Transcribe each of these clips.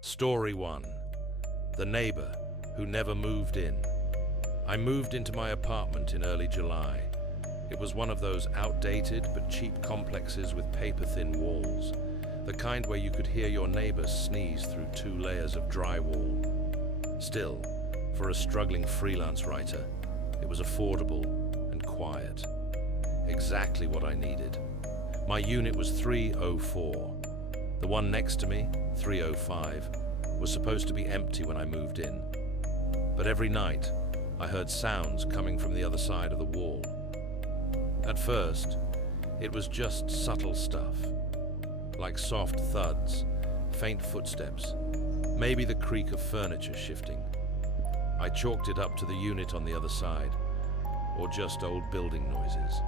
Story 1. The neighbor who never moved in. I moved into my apartment in early July. It was one of those outdated but cheap complexes with paper-thin walls, the kind where you could hear your neighbor sneeze through 2 layers of drywall. Still, for a struggling freelance writer, it was affordable and quiet. Exactly what I needed. My unit was 304. The one next to me, 305, was supposed to be empty when I moved in. But every night, I heard sounds coming from the other side of the wall. At first, it was just subtle stuff, like soft thuds, faint footsteps, maybe the creak of furniture shifting. I chalked it up to the unit on the other side, or just old building noises.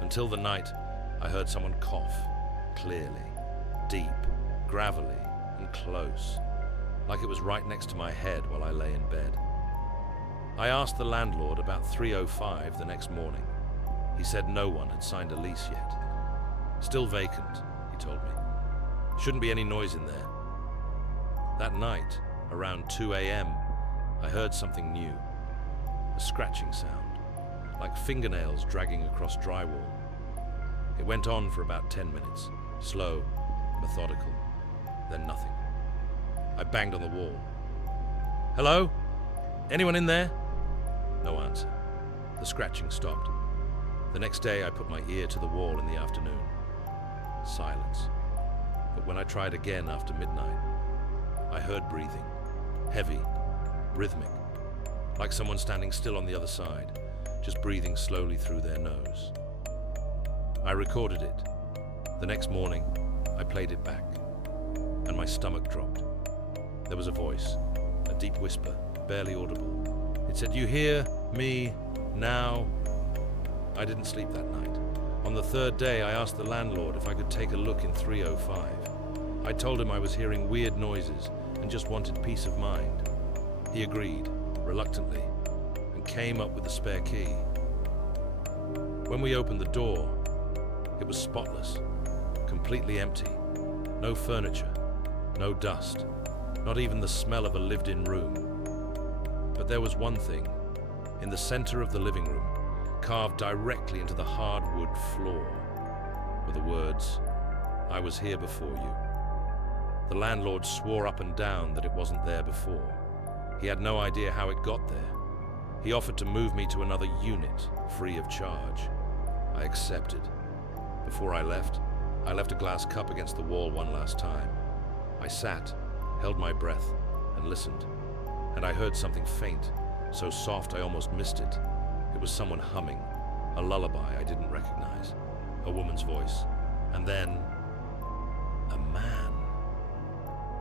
Until the night, I heard someone cough, clearly, deep, gravelly, and close, like it was right next to my head while I lay in bed. I asked the landlord about 305 the next morning. He said no one had signed a lease yet. Still vacant, he told me. Shouldn't be any noise in there. That night, around 2 a.m., I heard something new. A scratching sound, like fingernails dragging across drywall. It went on for about 10 minutes, slow, methodical, then nothing. I banged on the wall. Hello? Anyone in there? No answer. The scratching stopped. The next day, I put my ear to the wall in the afternoon. Silence. But when I tried again after midnight, I heard breathing. Heavy, rhythmic, like someone standing still on the other side, just breathing slowly through their nose. I recorded it. The next morning, I played it back, and my stomach dropped. There was a voice, a deep whisper, barely audible. It said, "You hear me now?" I didn't sleep that night. On the 3rd day, I asked the landlord if I could take a look in 305. I told him I was hearing weird noises and just wanted peace of mind. He agreed, reluctantly, and came up with a spare key. When we opened the door, it was spotless, completely empty. No furniture, no dust, not even the smell of a lived-in room. But there was one thing. In the center of the living room, carved directly into the hardwood floor, were the words, "I was here before you." The landlord swore up and down that it wasn't there before. He had no idea how it got there. He offered to move me to another unit, free of charge. I accepted. Before I left a glass cup against the wall one last time. I sat, held my breath, and listened. And I heard something faint, so soft I almost missed it. It was someone humming, a lullaby I didn't recognize, a woman's voice. And then, a man.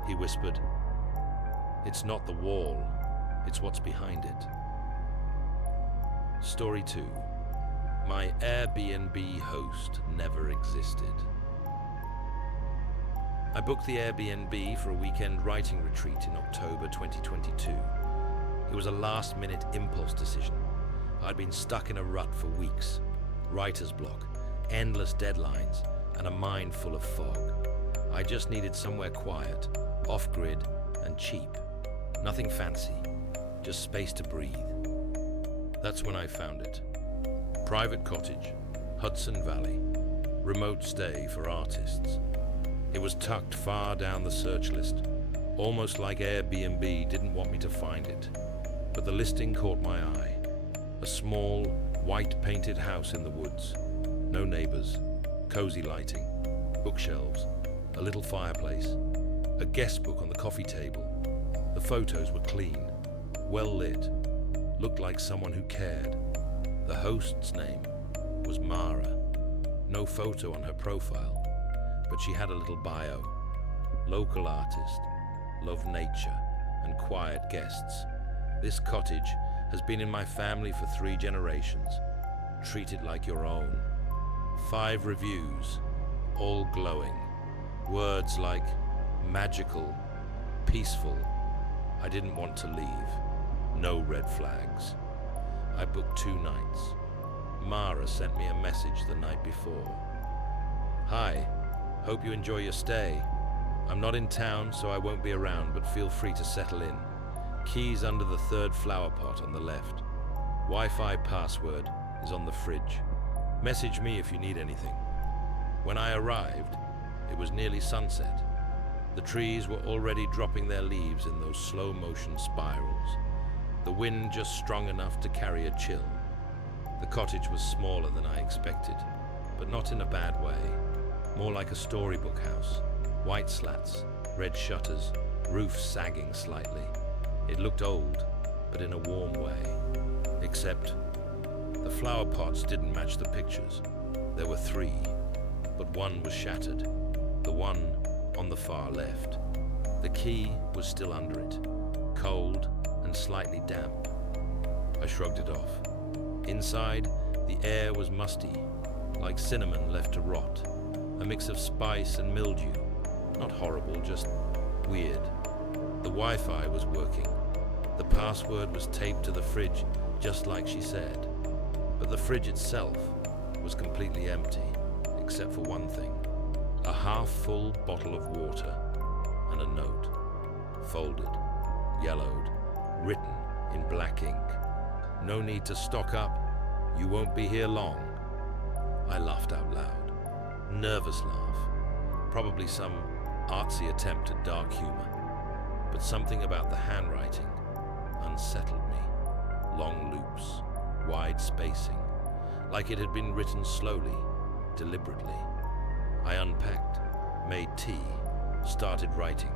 He whispered, "It's not the wall, it's what's behind it." Story 2. My Airbnb host never existed. I booked the Airbnb for a weekend writing retreat in October 2022. It was a last-minute impulse decision. I'd been stuck in a rut for weeks. Writer's block, endless deadlines, and a mind full of fog. I just needed somewhere quiet, off-grid, and cheap. Nothing fancy, just space to breathe. That's when I found it. Private cottage, Hudson Valley, remote stay for artists. It was tucked far down the search list, almost like Airbnb didn't want me to find it. But the listing caught my eye. A small, white-painted house in the woods. No neighbors, cozy lighting, bookshelves, a little fireplace, a guest book on the coffee table. The photos were clean, well lit, looked like someone who cared. The host's name was Mara. No photo on her profile, but she had a little bio. Local artist, loved nature, and quiet guests. This cottage has been in my family for 3 generations. Treat it like your own. 5 reviews, all glowing. Words like magical, peaceful. I didn't want to leave. No red flags. I booked 2 nights. Mara sent me a message the night before. "Hi, hope you enjoy your stay. I'm not in town, so I won't be around, but feel free to settle in. Keys under the third flower pot on the left. Wi-Fi password is on the fridge. Message me if you need anything. When I arrived, it was nearly sunset. The trees were already dropping their leaves in those slow-motion spirals. The wind just strong enough to carry a chill. The cottage was smaller than I expected, but not in a bad way. More like a storybook house. White slats, red shutters, roof sagging slightly. It looked old, but in a warm way. Except the flower pots didn't match the pictures. There were 3, but one was shattered. The one on the far left. The key was still under it, cold and slightly damp. I shrugged it off. Inside, the air was musty, like cinnamon left to rot. A mix of spice and mildew. Not horrible, just weird. The Wi-Fi was working. The password was taped to the fridge, just like she said. But the fridge itself was completely empty, except for one thing. A half-full bottle of water and a note. Folded, yellowed, written in black ink. No need to stock up. You won't be here long. I laughed out loud. Nervous laugh. Probably some artsy attempt at dark humor. But something about the handwriting unsettled me. Long loops, wide spacing, like it had been written slowly, deliberately. I unpacked, made tea, started writing.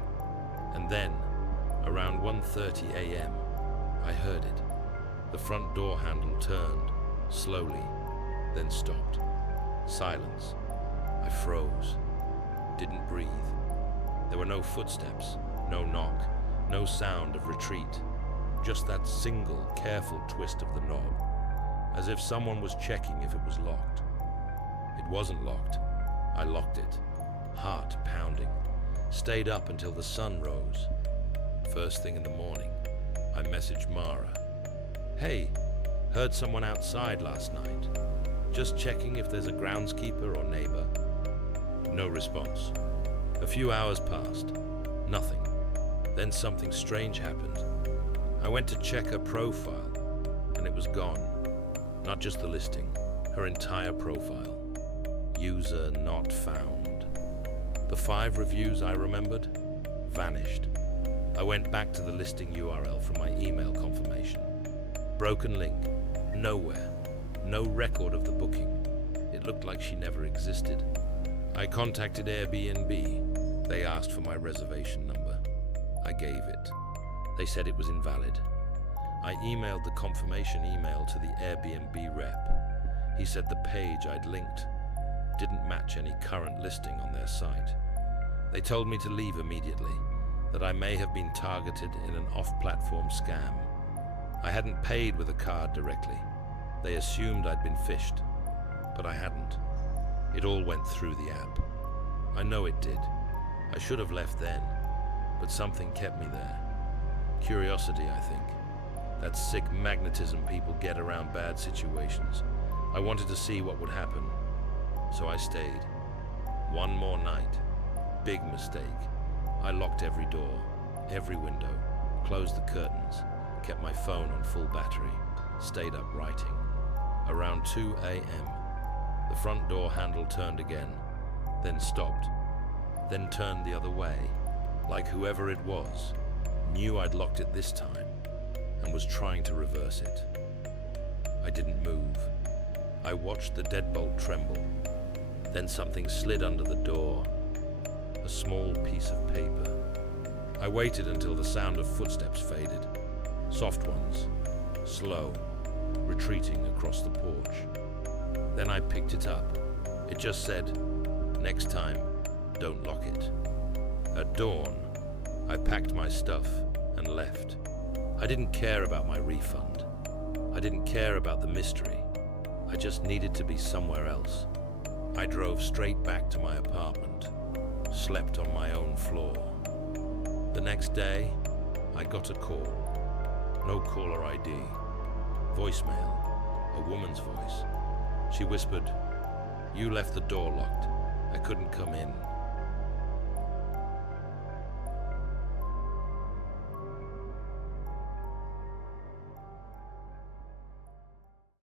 And then, around 1:30 a.m., I heard it. The front door handle turned, slowly, then stopped. Silence. I froze. Didn't breathe. There were no footsteps, no knock, no sound of retreat. Just that single, careful twist of the knob, as if someone was checking if it was locked. It wasn't locked. I locked it, heart pounding. Stayed up until the sun rose. First thing in the morning, I messaged Mara. Hey, heard someone outside last night. Just checking if there's a groundskeeper or neighbor. No response. A few hours passed. Nothing. Then something strange happened. I went to check her profile, and it was gone. Not just the listing, her entire profile. User not found. The 5 reviews I remembered vanished. I went back to the listing URL from my email confirmation. Broken link. Nowhere. No record of the booking. It looked like she never existed. I contacted Airbnb. They asked for my reservation number. I gave it. They said it was invalid. I emailed the confirmation email to the Airbnb rep. He said the page I'd linked didn't match any current listing on their site. They told me to leave immediately, that I may have been targeted in an off-platform scam. I hadn't paid with a card directly. They assumed I'd been phished, but I hadn't. It all went through the app. I know it did. I should have left then, but something kept me there. Curiosity, I think. That sick magnetism people get around bad situations. I wanted to see what would happen, so I stayed. One more night. Big mistake. I locked every door, every window, closed the curtains, kept my phone on full battery, stayed up writing. Around 2 a.m., the front door handle turned again, then stopped, then turned the other way, like whoever it was knew I'd locked it this time and was trying to reverse it. I didn't move. I watched the deadbolt tremble. Then something slid under the door, a small piece of paper. I waited until the sound of footsteps faded, soft ones, slow, retreating across the porch. Then I picked it up. It just said, "Next time, don't lock it." At dawn, I packed my stuff and left. I didn't care about my refund. I didn't care about the mystery. I just needed to be somewhere else. I drove straight back to my apartment, slept on my own floor. The next day, I got a call. No caller ID. Voicemail, a woman's voice. She whispered, "You left the door locked. I couldn't come in."